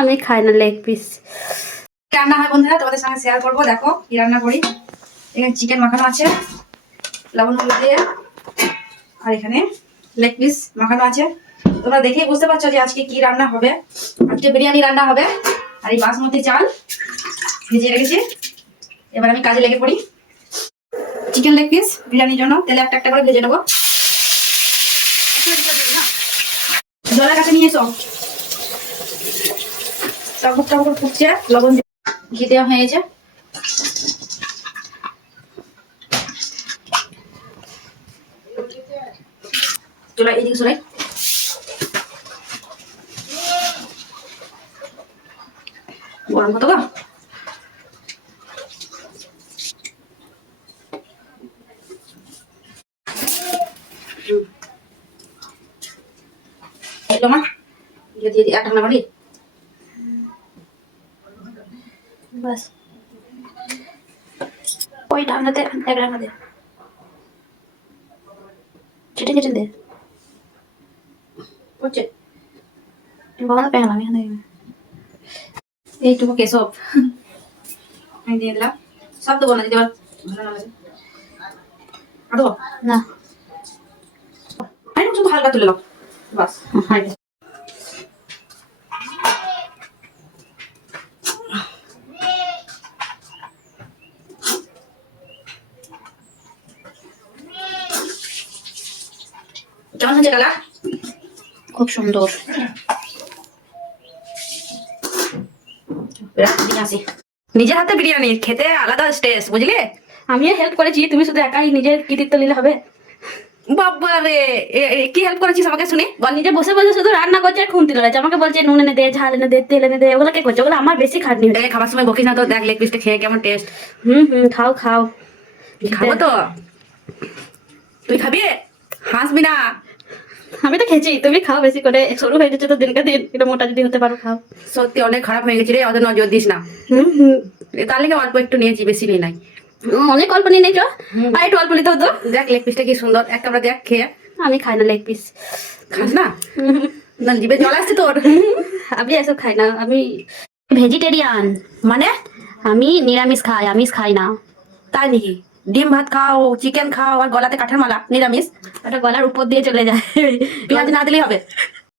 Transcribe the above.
আমি খাই না লেগ পিস। রান্না হয় বন্ধুরা, তোমাদের সঙ্গে শেয়ার করবো। দেখো কি রান্না করি। এখানে চিকেন মাখানো আছে লবণ হলুদ দিয়ে, আর এখানে লেগ পিস মাখানো আছে। তোমরা দেখেই বুঝতে পারছো যে আজকে কি রান্না হবে। আজকে বিরিয়ানি রান্না হবে। আর এই বাসমতি চাল ভিজিয়ে রেখেছি। এবার আমি কাজে লেগে পড়ি। চিকেন লেগ পিস বিরিয়ানির জন্য তেলে একটা একটা করে ভেজে নেবো। জলের কাছে নিয়ে এসো। টক টক করে ফুটছে, লবণ ঘি দেওয়া হয়ে গেছে। চলো এইদিকে সরাই। গরম কত গো। মা দিয়ে দিয়ে এক ঢাকনা মারি বাস ওই ঢাকনাতে এক ঢাকনা দে, চেটে চেটে দে। হচ্ছে কখনো পেয়ে গেলাম এখানে। এইটুকু কেশব আমি দিয়ে দিলাম। সব দেবো না, দিতে ভালো না লাগে। আর দেবো না, আমি শুধু হালকা তুলে নাও বাস। কেমন হচ্ছে কালার? খুব সুন্দর। নিজের হাতে বিরিয়ানি খেতে আলাদা টেস্ট, বুঝলে? আমিও হেল্প করেছি, তুমি শুধু একাই নিজের কৃতিত্ব নিলে হবে? বাবা রে, কি হেল্প করেছিস আমাকে শুনি? বল, নিজে বসে বসে শুধু রান্না করছে আর খুন্তি লড়াচ্ছে, আমাকে বলছে নুন এনে দে, ঝাল এনে দে, তেল এনে দে। ওগুলো কে করছে? ওগুলো আমার বেশি খাটনি হচ্ছে। খাবার সময় বকিস না তো। দেখ লেগ পিসটা খেয়ে কেমন টেস্ট। খাও খাও। খাবো তো। তুই খাবি? হাসবি না। আমি তো খেয়েছি, তুমি খাও বেশি করে। শুরু হয়ে যাচ্ছে তো দিনকে দিন, এটা মোটা যদি হতে পারো খাও। সত্যি অনেক খারাপ হয়ে গেছে রে, অত নজর দিস না। তার লেগে অল্প একটু নিয়েছি, বেশি নিয়ে নাই। অনেক অল্প নিয়ে নেই, আর একটু অল্প নিতে হতো। দেখ লেগ পিসটা কি সুন্দর, একটা আমরা দেখ খেয়ে। আমি খাই না লেগ পিস। খাস না? না জিভে জল আসছে তোর। আমি এসব খাই না, আমি ভেজিটেরিয়ান। মানে? আমি নিরামিষ খাই, আমিষ খাই না। তাই নাকি? ডিম ভাত খাও, চিকেন খাও, আর গলাতে কাঠের মালা, নিরামিষ? ওটা গলার উপর দিয়ে চলে যায়। পেঁয়াজ না দিলেই হবে?